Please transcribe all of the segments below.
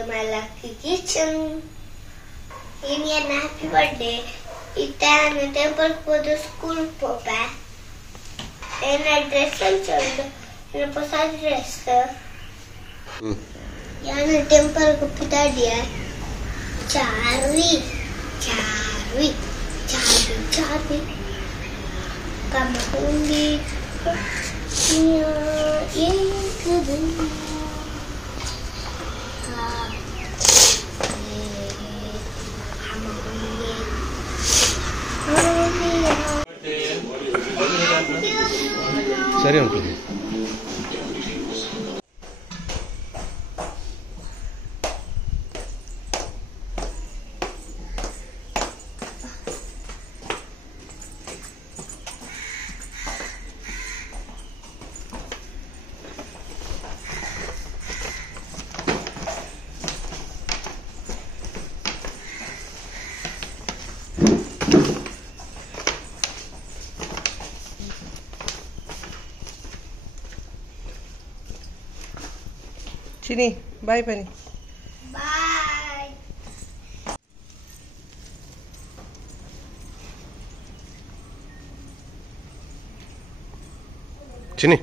to my lucky kitchen. In Yenna, happy birthday. It's time the temple for the school papa. And I dress and child. And I dress. Yenna temple ko pita diya. Charlie. Kamundi. ಸರಿ uncle Sini, bye Penny. Bye. Sini.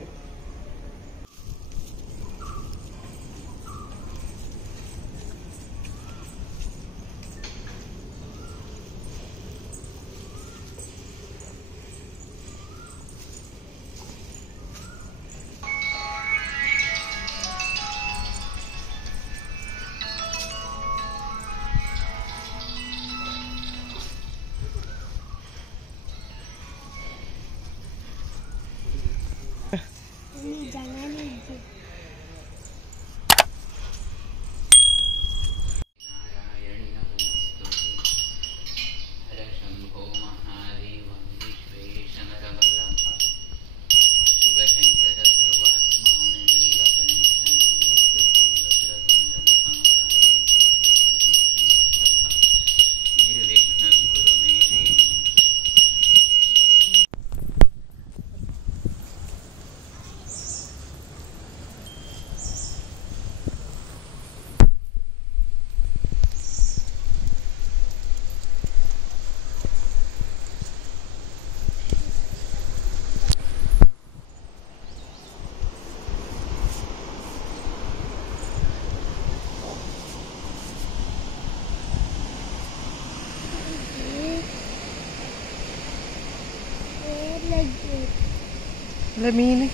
Lamine,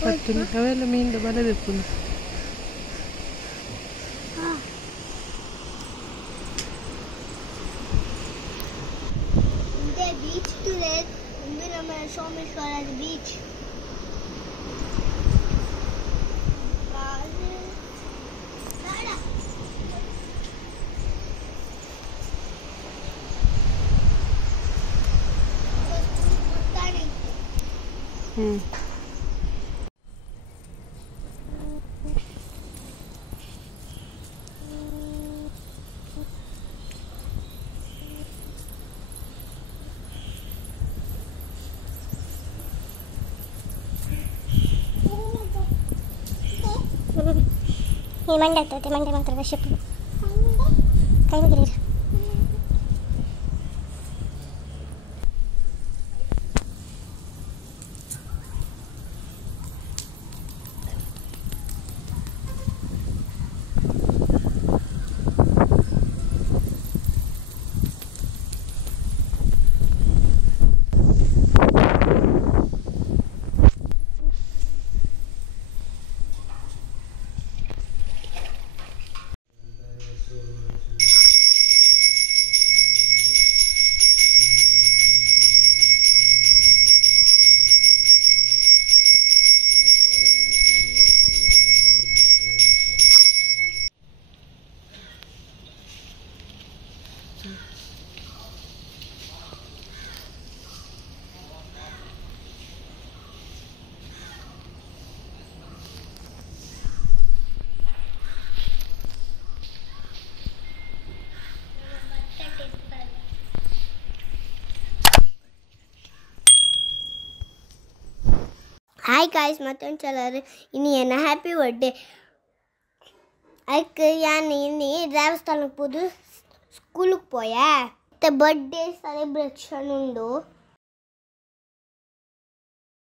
pattuni, aveva lamine da bale del puno. The beach today, we're going to show me the beach. Ini mandar terus siapa? Kayak begini. Hi guys, Matan Chalare. Ini Yenna happy birthday. ಅದಕ್ಕೆ ನೀ ದೇವಸ್ಥಾನಕ್ಕೆ ಹೋದು ಸ್ಕೂಲಿಗೆ ಪೋಯಾ ಮತ್ತೆ birthday celebration ಉಂಡು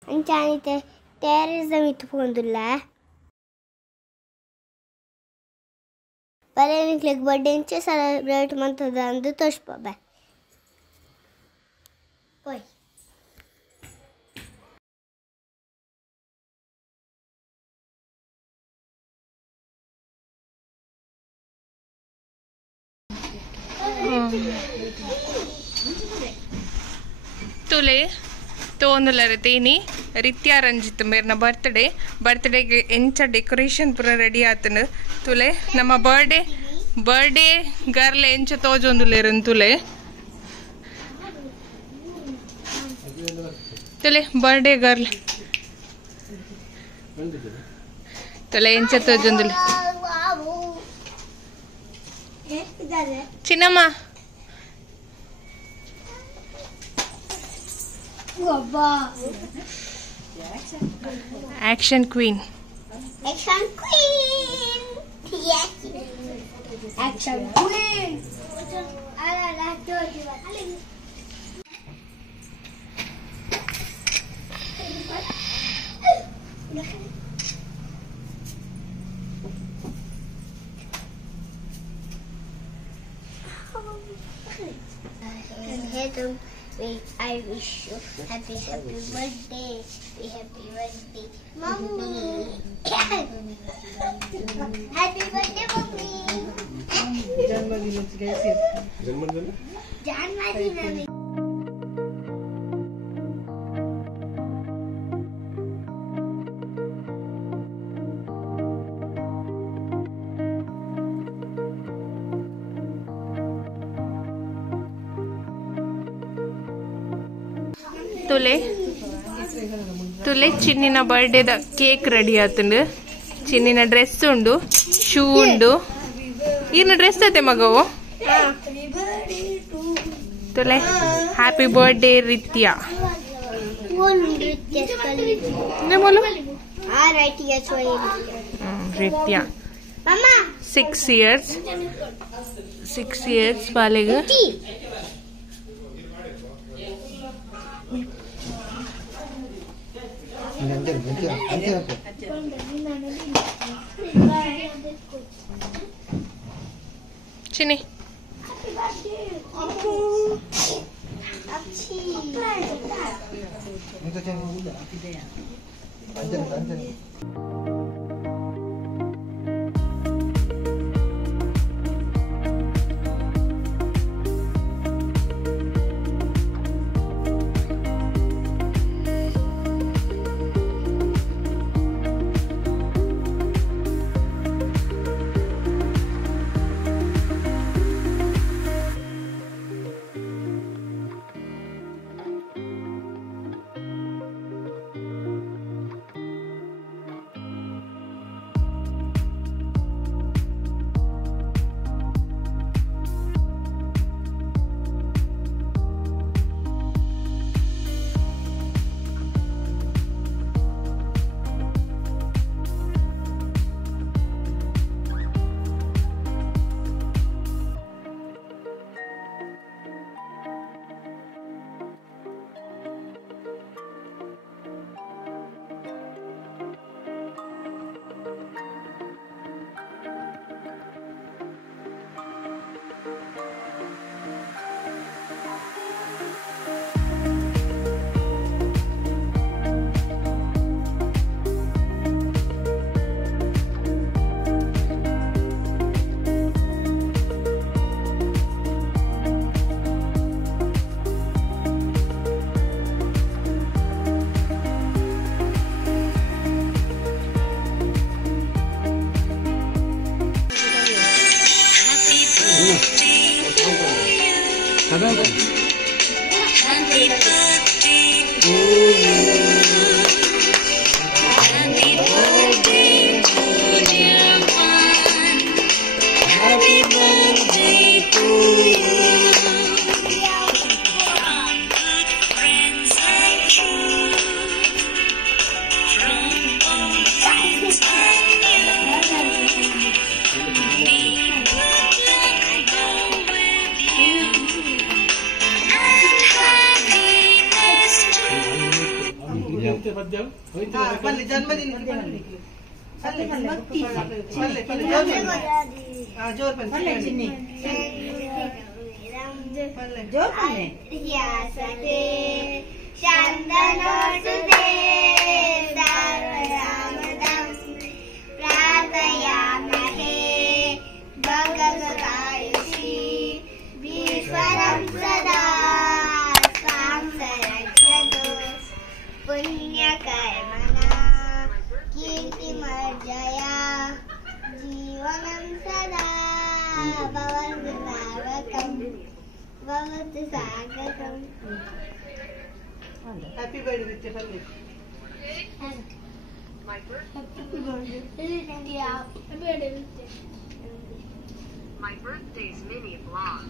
ಅಂಚಾನಿತೆ terrorism ಇತ್ಕೊಂಡಿಲ್ಲ ಬರೀ ನಿಕ್ಲಿಗೆ birthday ಇಂಚೆ celebrate ಮಾಡ್ತದ ಅಂದು ತೋರಿಸ್ಬಾ ಓಯ್ ತುಲೆ ತೋಂದುಲರ ತೇನಿ ರಿತ್ಯಾ ರಂಜಿತ್ ಮೇರ್ನ ಬರ್ತ್ಡೇಗೆ ಎಂಚ ಡೆಕೋರೇಷನ್ ಪೂರ ರೆಡಿ ಆತನು ತುಲೆ ನಮ್ಮ ಬರ್ಡೇ ಗರ್ಲ್ ಎಂಚ ತೋಜೊಂದುಲೇರನ್ ತುಲೆ ಬರ್ಡೇ ಗರ್ಲ್ ತುಲೆ ಎಂಚ ತೋಜೊಂದುಲೆ ಚಿನ್ನಮ್ಮ Action queen. Action queen. Yes. Action queen. I wish you happy birthday. Happy birthday, mommy. Happy birthday, mommy. Janmadinam. ತುಲೆ ಚಿನ್ನಿನ ಬರ್ಡೇದ ಕೇಕ್ ರೆಡಿ ಆತಂಡು ಚಿನ್ನಿನ ಡ್ರೆಸ್ ಉಂಡು ಶೂ ಉಂಡು ಇನ್ನು ಡ್ರೆಸ್ ಅತೆ ಮಗವು ತುಲೆ happy birthday Ritya Ritya 6 years ಬಾಲೆಗೆ ಚಿನಿ पुण्यकर्मणा कीर्तिमर्जया जीवनं सदा भवतु सावकं भवतु सागरम्. Happy birthday, Pali. My birthday's mini vlog.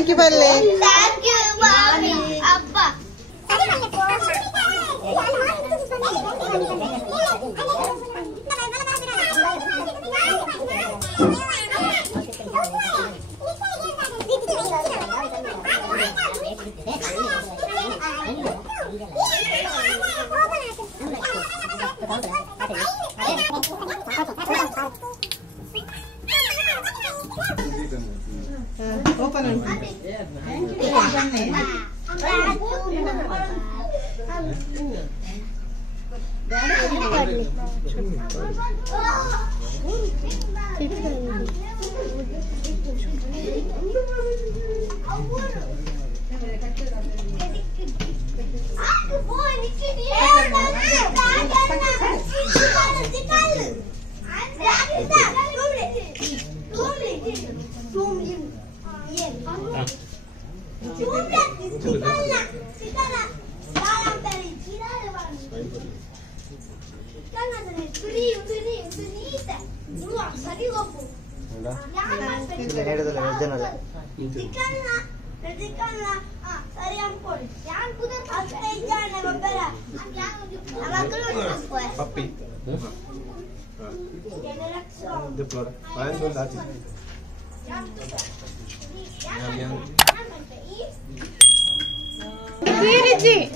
Thank you ಬಲ್ಲೆ. ಥ್ಯಾಂಕ್ ಯು ಬಾಬಿ ಅಪ್ಪ. ಓಪನ್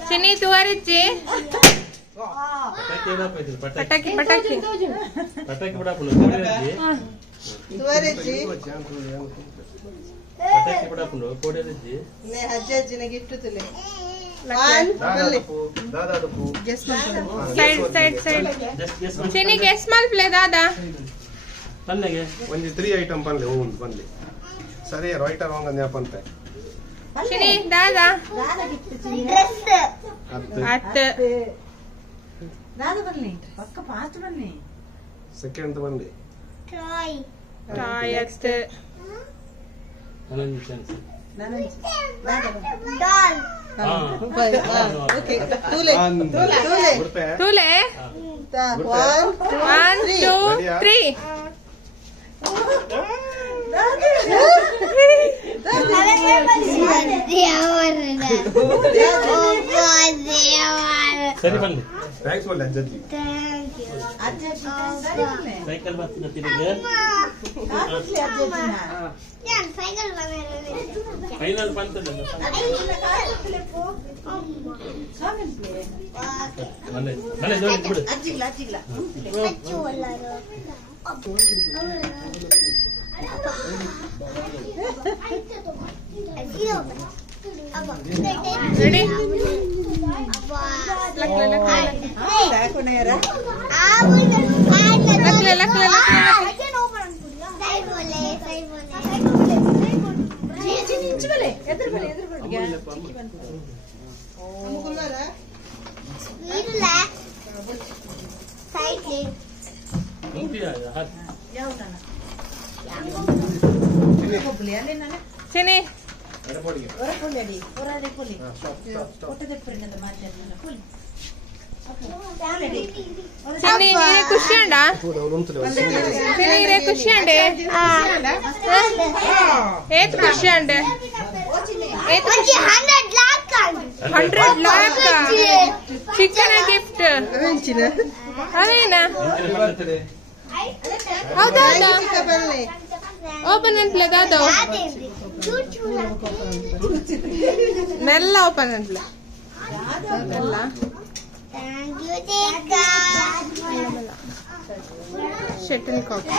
ಚಿನ್ನಿ ತುವರಿಜ್ಜಿ ಪಟಾಕಿ ಪಟಾಕಿ ಪಟಾಕಿ ಬಿಡಪ್ಪು ತುವರೆಜ್ಜಿ ಪಟಾಕಿ ಬಿಡಪ್ಪು ಕೋಡಿಯಜ್ಜಿ ಅಜ್ಜಿ ಅಜ್ಜಿನ ಗಿಫ್ಟ್ ತುಲೆ. ಸೈಡ್ ಸೈಡ್ ಸೈಡ್ ಚಿನ್ನಿ ಗೆಸ್ ಮಾಡ್ಪ್ಲೆ ದಾದಾ ತನ್ನಗೆ ಒಂದು 3 ಐಟಮ್ ಬಂದ್ಲಿ ಒಂದು ಬಂದ್ಲಿ ಸರಿ ರೈಟ್ ರಾಂಗ್ ಅಂತ ಯಾಪಂತೆ ಚಿನ್ನಿ ದಾದಾ ಡ್ರೆಸ್ ಹತ್ತು ದಾದ ಬನ್ನಿ ಪಕ್ಕ ಫಾಸ್ಟ್ ಬನ್ನಿ. ಸೆಕೆಂಡ್ ಬಂದ್ಲಿ ಟಾಯ್ ಟಾಯ್ ಹತ್ತು ನನಗೆ ಚಾನ್ಸ್ ಡಾಲ್ ಓಕೆ ತುಲೆ ತುಲೆ ತುಲೆ 1 2 3 ಸರಿ ಬನ್ನಿ ಥ್ಯಾಂಕ್ಸ್ ಫಾರ್ ಅಜ್ಜಿ. ಸೈಕಲ್ ಬರ್ತದೆ ತಿರುಗಿ ಫೈನಲ್ ಬಂತಲ್ಲ ಮನೆ ಜೋಡಿ ಬಿಡು ರೆಡಿ ಚಿನ್ನಿ ಚಿನ್ನಿ ನೀರೇ ಖುಷಿ ಅಂಡ ಚಿನ್ನಿ ನೀರೇ ಖುಷಿ ಅಂಡೆ ಏತ್ ಖುಷಿ ಅಂಡೆ 100 lakh ಚಿಕನ್ ಗಿಫ್ಟ್ ಅವೇನಾ ಹೌದಾ ಓಪನ್ ಅಂತ್ಲೆ ದಾದೋ ಮೆಲ್ಲ ಓಪನ್ ಅಂತ್ಲೆ ಮೆಲ್ಲ ಶಟಲ್ ಕಾಕ್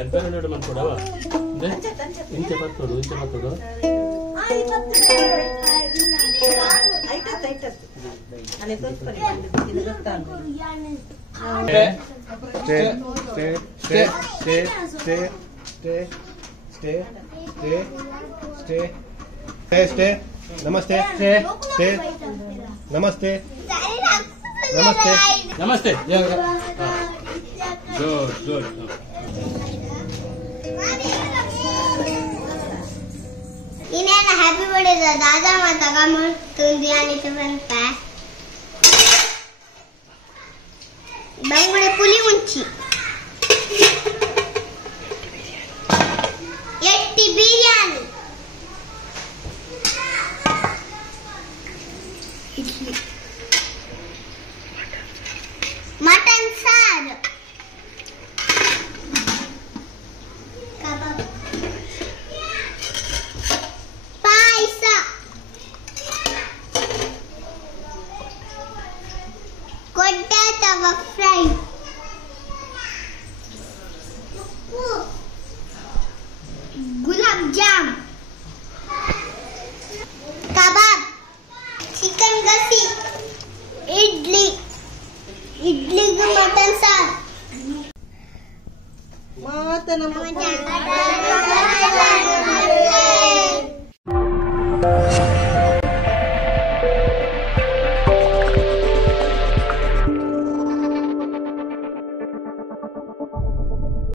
ಎಂಪೆರಡು ಮಾಡ್ಕೊಡವ ಇಂಚೆ ಬರ್ತೋಡು ಇಂಚೆ ಬರ್ತೋಡು ನಮಸ್ತೆ ನಮಸ್ತೆ ನಮಸ್ತೆ ನಮಸ್ತೆ birthday Gammath biryani ಬಂತ ಬಂಗುಡೆ ಪುಲಿ ಮುಂಚಿ ಎಟ್ಟಿ ಬಿರಿಯಾನಿ ಮಟನ್ ಸಾರು ಕಬಾಬ್ ಪಾಯಸ ಕೊಡ್ಡ ತವ ಫ್ರೈ ಗುಲಾಬ್ ಜಾಮ್ ಕಬಾಬ್ ಚಿಕನ್ ಗಸಿ ಇಡ್ಲಿಗೆ ಮಟನ್ ಸಾರು ಮಾತನ